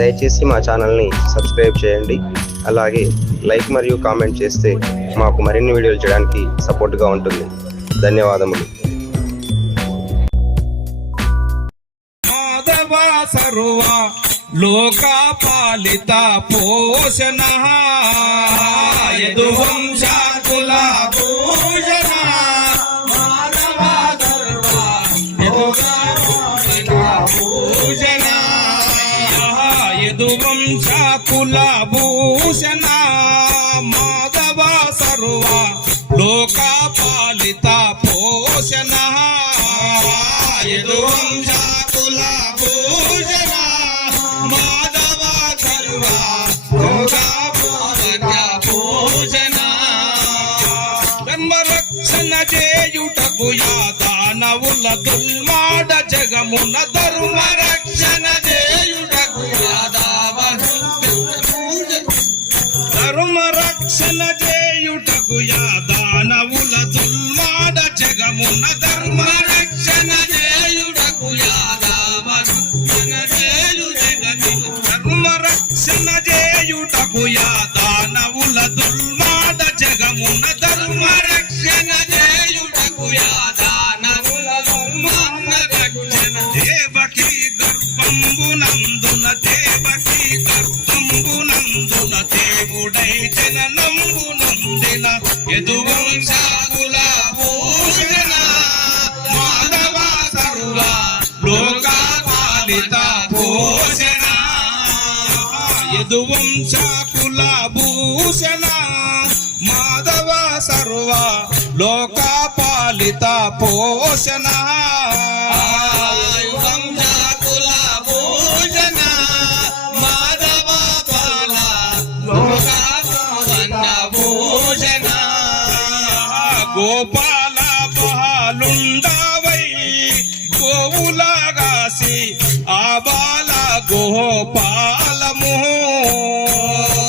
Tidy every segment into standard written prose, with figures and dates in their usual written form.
దయచేసి మా ఛానల్ని సబ్స్క్రైబ్ చేయండి. అలాగే లైక్ మరియు కామెంట్ చేస్తే మాకు మరిన్ని వీడియోలు చేయడానికి సపోర్ట్గా ఉంటుంది. ధన్యవాదములు. మాధవ సర్వ లోకపాలిత పోషణ యదువంశాకుల భూషణ మాధవ సర్వ లోకపాలిత భూషణ యదువంశాకుల భూషణ మాధవ సర్వ లోకపాలిత పోషణ యదువంశాకుల భూషణ మాధవ సర్వ లోకపాలిత భూషణ ధర్మరక్షణ చేయుటకు యాదానవుల దుల్మాడ జగమున ధర్మరక్షణ చేయుటకు ధర్మరక్షణ చేయుటకు యాదానవుల దుల్మాడ జగమున ధర్మరక్షణ చేయుటకు ధర్మరక్షణ చేయుటకు యాదానవుల దుల్మాడ జగమున ధర్మరక్షణ చేయుటకు యాదానవుల దుల్మాడ రక్షణ దేవకీ గర్భంబునందున దేవకీ గర్భంబునందున దేవుడై జననంబునందిన యదువంశాకుల భూషణ మాధవ సర్వ లోకపాలిత భూషణ యదువంశాకుల భూషణ మాధవ సర్వ లోకపాలిత పోషణ వంశాకుల భూషణ మాధవ పాల లోకపాలిత భూషణ గోపాల బాలుండవై గోవులాగాసి ఆబాల గోపాలము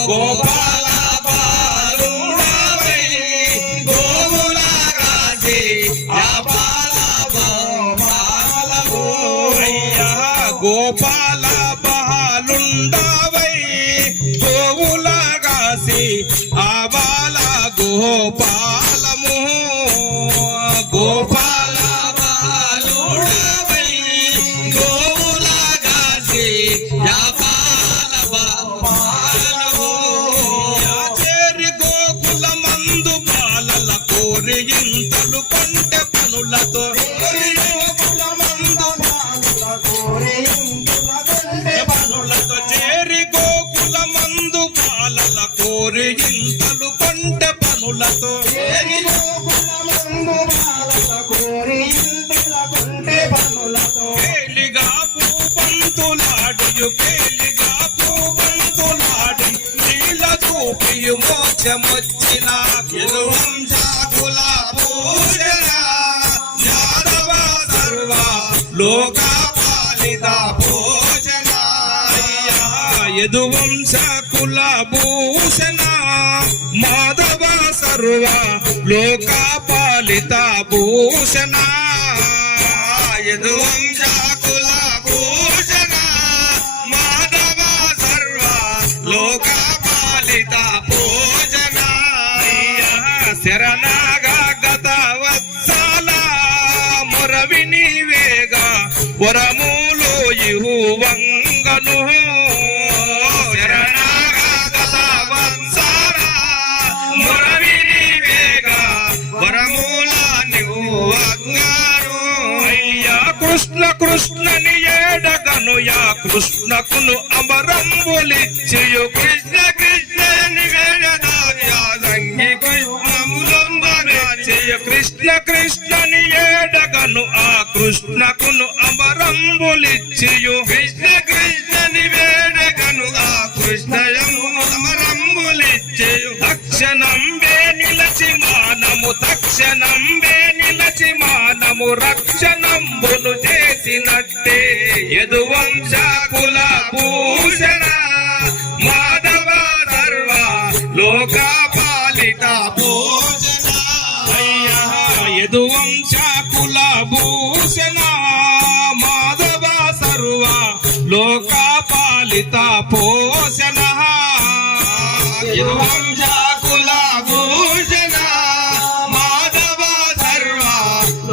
గోపాల బాలుండవై గోవులాగాసి ఆబాల గోపాలము అయ్యా గోపాల బాలుండవై గోవులాగాసి ఆబాల గోపాలము గోపాల బాలుడవై గోవులాగాసి యాపాల గోపాలము చేరి గోకుల మందు బాలల కోరి ఇంతలు పంటె పనులతో పనులతో చేరి గోకుల మందు బాలల కోరి ఇంతలు పంటె పనులతో కేలిగా పూపంతులాడియు కేలిగా పూపంతులాడి నీల చూపియు మోక్షమొచ్చిన యదువంశాకుల భూషణ యాదవ సర్వ లోకపాలిత భూషణ యదువంశాకుల భూషణ మాధవ సర్వ లోకపాలిత భూషణ యదువంశాకుల భూషణ మాధవ సర్వ లోకపాలిత భూషణ శరణాగత వత్సల మొరవిని వేగ వరములు ఇహువంగను శరణాగత వత్సల మొరవిని వేగ వరముల నిహువంగను అయ్యా కృష్ణ కృష్ణని ఏడగను యా కృష్ణకును అమరంబులిచ్చియు కృష్ణ కృష్ణని వేడదాయా సంగి కృష్ణములంబరిచ్చియు కృష్ణ కృష్ణని ఏడగను ఆ కృష్ణకును అమరంబులిచ్చియు కృష్ణ కృష్ణని వేడగను ఆ కృష్ణయము అమరంబులిచ్చియు తక్షణంబే నిలచి మానము తక్షణంబే నిలచి మానము రక్షణంబును చేసినట్టే యదువంశాకుల భూషణ మాధవ సర్వ లోకపాలిత భూషణ అయ్యా యదువంశాకుల భూషణ మాధవ సర్వ లోకపాలిత పాలిత పోషణ యదువంశాకుల భూషణ మాధవ సర్వ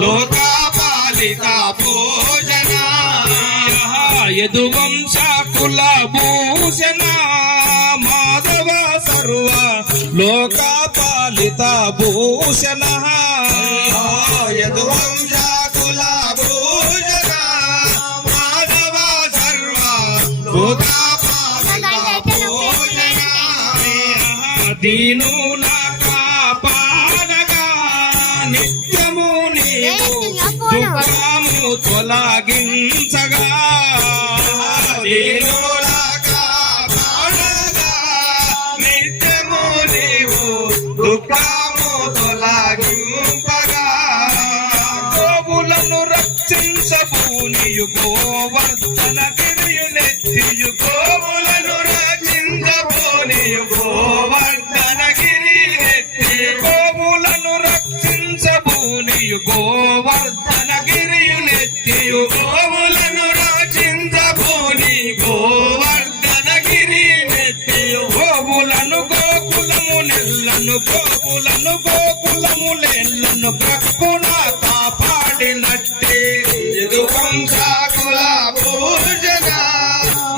లోకపాలిత పోషణ యదువంశకుల భూషణ మాధవ సర్వ లోకపాలిత భూషణ యదువంశాకుల భూషణ మాధవ సర్వ లోకపాలిత పోషణ దీనుల కాపాడగా నిత్యము నీవు దుఃఖము తొలగించగా దీనుల కాపాడగా నిత్యము నీవు దుఃఖము తొలగింపగా గోవులను రక్షించబూనియు గోవర్ధన గిరియునెత్తియు గోవులను రక్షించబోనియు గోవర్ధనగిరి నెత్తి గోవులను రక్షించబూనియు గోవర్ధన గిరియునెత్తియు గోవులను రక్షించబోని గోవర్ధనగిరి నెత్తి గోవులను గోకులము నెల్లను గోవులను గోకులము నెల్లను ప్రక్కున కాపాడినట్టే యదువంశాకుల భూషణ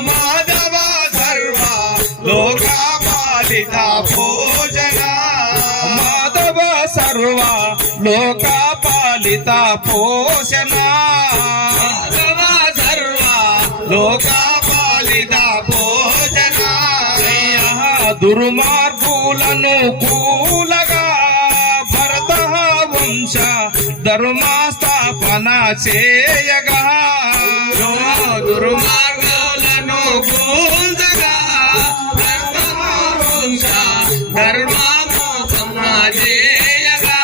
మాధవ సర్వ లోకపాలిత భోజన మాధవ సర్వ లోకపాలిత పోషణ మాధవ సర్వ లోకపాలిత భోజన దుర్మార్గులను కూలగా భరత వంశ ధర్మస్థాపన చేయగా దుర్మార్గులను కూల్చగా ధర్మవంశ ధర్మము చేయగా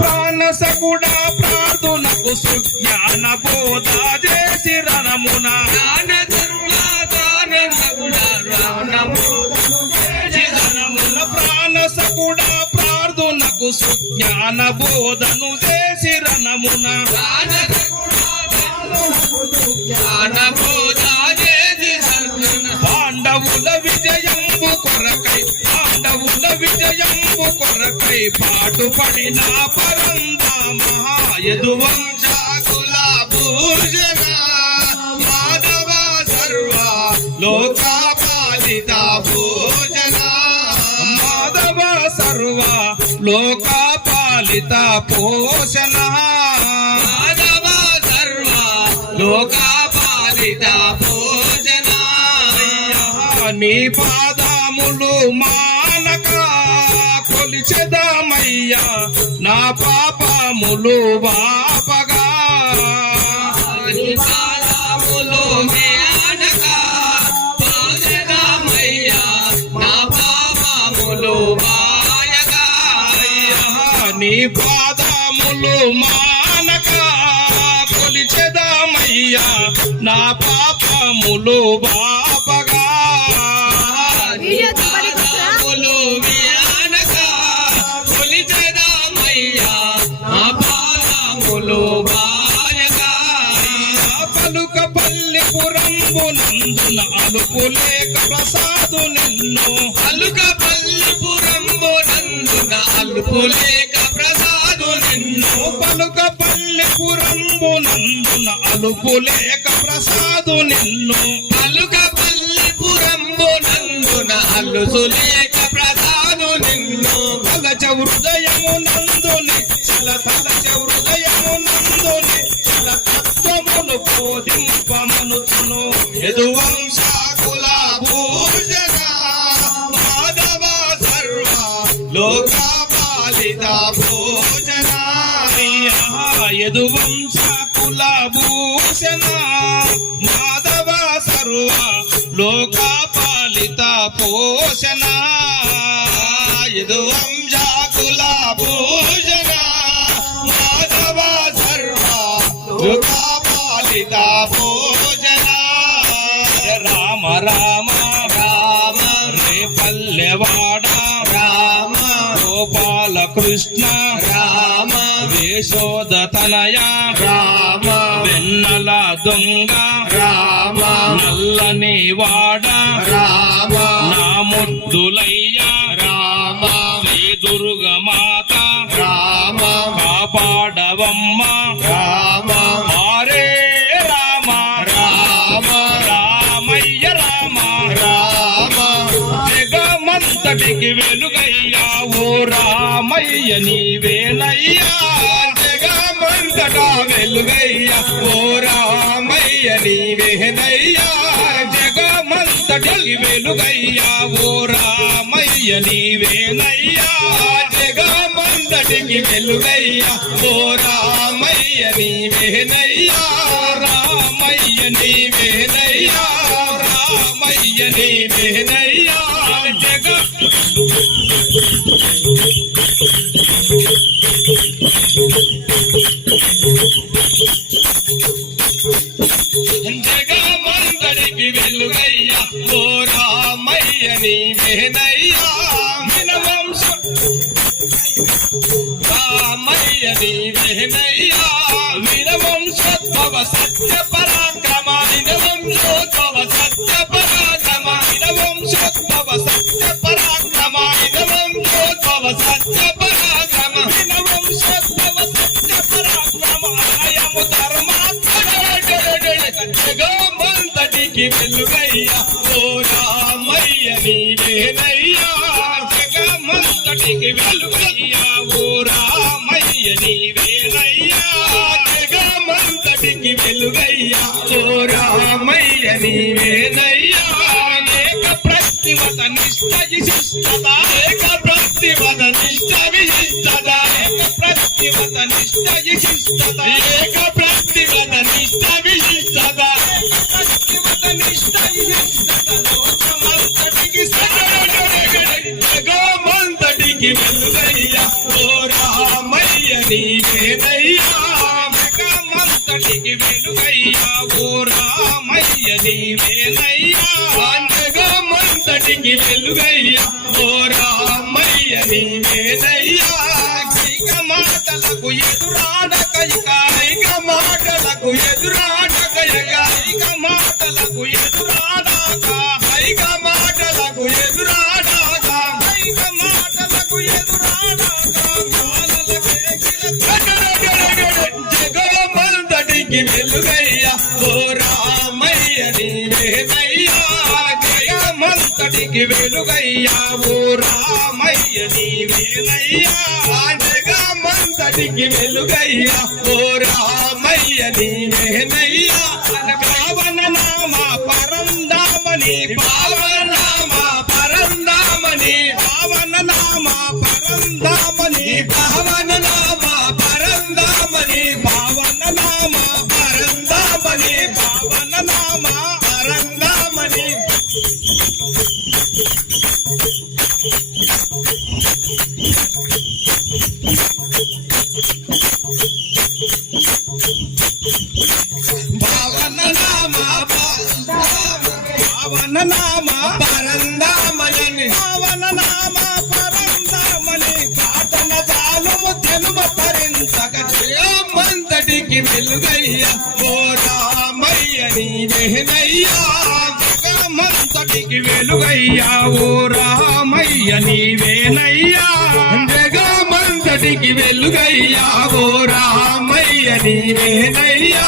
ప్రాణసకుడా ప్రార్థనకు సుజ్ఞాన బోధ చేసి రణమున జ్ఞాన ప్రాణసకుడా ప్రార్థనకు సుజ్ఞాన బోధను చేసి రణమున పాండవుల విజయంబు కొరకై పాండవుల విజయంబు కొరకై పాటుపడిన పరంధామ యదువంశాకుల భూషణ మాధవ సర్వ లోకపాలిత భోజన మాధవ సర్వ లోకపాలిత పోషణ మాధవ సర్వ లోకపాలిత భోజన నీ పాదములు మానక కొలిచెదమయ్యా నా పాపములు వాపగా పాదములు మేనగా పాదమయ్యా నా పాపములు వాయగా నీ పాదములు మానక కొలిచెదమయ్యా నా పాపములు వాపగా పాదములు మేనగా కొలిచెదమయ్యా నా పాపములు వాయగా పలుకపల్లి పురంబునందున అలుపులేక ప్రసాదు నిన్ను అలుకపల్లిపురంబునందున అల్పులేక ప్రసాదు నిన్ను పలుకపల్లి పురంబునందున అలుపులేక ప్రసాదు నిన్ను అలుకపల్లిపురంబునందున అల్లుసులేక ప్రసాదు నిన్ను తలచ హృదయము నందు నిశ్చల తలచ హృదయము నందు నిశ్చల తత్వమును బోధింపమనుచును యదువంశాకుల భూషణ మాధవ సర్వ లోకపాలిత భోజన యదువంశకుల భూషణ మాధవ సర్వ లోకపాలిత పోషణ యదువంశాకుల భూషణ మాధవ సర్వ లోకపాలిత భోజన రామ రామ రామ రే పల్లెవాడ రామ గోపాల కృష్ణ రామ యశోద తనయ రామ వెన్నల దొంగ రామ నల్ల చల్లని వాడ రామ నా ముద్దులయ్యా రామ శ్రీ దుర్గమాత రామ కాపాడవమ్మ రామ హరే రామ రామ రామయ్య రామ రామ జగమంతటికి వెలుగయ్యా ఓ రామయ్య నీవేనయ్యా జగమంతటా వెలుగయ్యా ఓ రామయ్య నీవేనయ్యా జగమంతటికి వెలుగయ్యా ఓ రామయ్య నీవేనయ్యా జగమంతటికి వెలుగయ్యా ఓ రామయ్య నీవేనయ్యా రామయ్య నీవేనయ్యా రామయ్య నీవేనయ్యా జగ జగమంతటికి వెలుగయ్యా ఓ రామయ్య నీవేనయ్యా వినవంశ రామయ్య నీవేనయ్యా వినవంశోద్భవ సత్య పరాక్రమ వినవంశోద్భవ సత్య పరాక్రమ వినవంశోద్భవ సత్య పరాక్రమ వినవంశోద్భవ సత్య పరాక్రమ వినవంశోద్భవ సత్య పరాక్రమ ఆయము జగమంతటికి వెలుగయ్యా ఓ రామయ్య నీవేనయ్యా జగమంతటికి వెలుగయ్యా ఓ రామయ్య నీవేనయ్యా జగమంతటికి వెలుగయ్యా ఓ రామయ్య నీవేనయ్యా అనేక ప్రతిమత నిష్ట విశిష్టత ఏక ప్రతిపద నిష్ట విశిష్టత అనేక ప్రతిమత నిష్ట విశిష్టత ఏక ప్రతిపద నిష్ట విశిష్టత ప్రతిమత నిష్ట విశిష్టత లోకమంతటికి జగమంతటికి వెలుగయ్యా ఓ రామయ్య నీవేనయ్యా జగమంతటికి వెలుగయ్యా ఓ రామయ్య నీవేనయ్యా జగమంతటికి వెలుగయ్యా ఓ రామయ్య నీవేనయ్యా ఇక మాటలకు ఎదురాడక ఇక ఇక మాటలకు ఎదురాడకయక ఇక మాటలకు ఎదురాడాక ఇక మాటలకు ఎదురాడాక ఇక మాటలకు ఎదురాడాక జగమంతటికి వెలుగయ్యా ఓ రామయ్య నీవేనయ్యా జగమంతటికి వెలుగయ్యా ఓ రామయ్య నీవేనయ్యా జగమంతటికి వెలుగయ్యా ఓ రామయ్య నీవేనయ్యా పావన నామ పరందామని పావనామ పరందామని పావన నామ పరందామని పావననామ పరందామని పావన నామ పరందామని పావన నామ పరందామని పావన నామ పావన నామ పరందామని పావన నామ పరందామని పాటన జాలము తెలుమ పరించక జగమంతటికి వెలుగయ్యా ఓ రామయ్య నీవేనయ్యా జగమంతటికి వెలుగయ్యా ఓ రామయ్య నీవేనయ్యా జగమంతటికి వెలుగయ్యా ఓ రామయ్య నీవేనయ్యా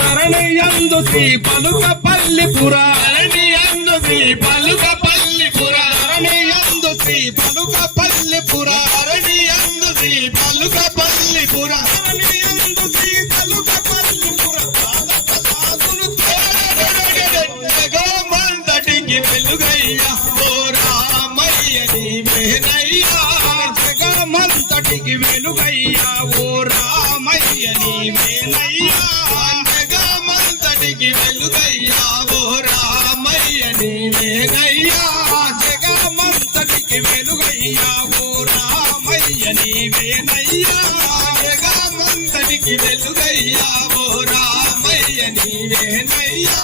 ధరణియందు శ్రీ పలుక పల్లిపుర ధరణియందు శ్రీ పలుకపల్లిపుర ధరణియందు శ్రీ పలుక పల్లిపుర ధరణియందు శ్రీ పలుకపల్లిపుర ధరణియందు శ్రీ పలుక పల్లిపుర సాధును జగమంతటికి వెలుగయ్యా ఓ రామయ్య నీవేనయ్యా జగమంతటికి వెలుగయ్యా ఓ రామయ్య నీవేనయ్యా జగమంతటికి వెలుగయ్యా ఓ రామయ్య నీవేనయ్యా జగమంతటికి వెలుగయ్యా ఓ రామయ్య నీవేనయ్యా జగమంతటికి వెలుగయ్యా ఓ రామయ్య నీవేనయ్యా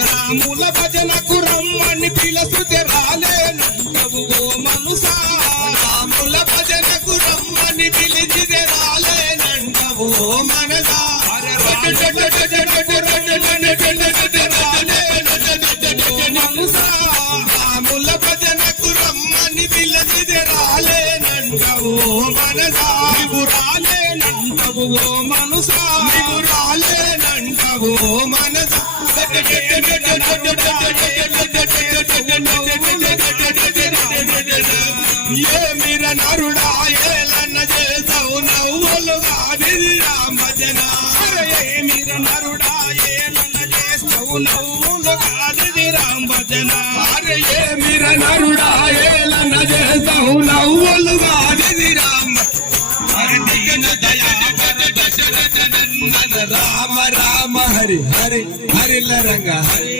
రాముల భజనకు రమ్మని పిలసుతే రాలేనంటవు ఓ మనుసా రాముల భజనకు రమ్మని పిలిచితే రాలేనంటవు ఓ మనసా రాలేనంటవు ఓ మనసా నీవు రాలేనంటావు ఓ మనస ఏమిర నరుడా ఏలన్న చేసావు నవ్వులుగా రామ భజన ఏమిర నరుడా ఏలన్న చేస్తావు నవ్వులు కాదిది రామ భజన అరే ఏమిర నరుడా ఏలన్న చేసావు నవ్వులుగా రామ దీన దయా దశరథ నందన రామ రామ హరి హరి హరిల రంగ హరి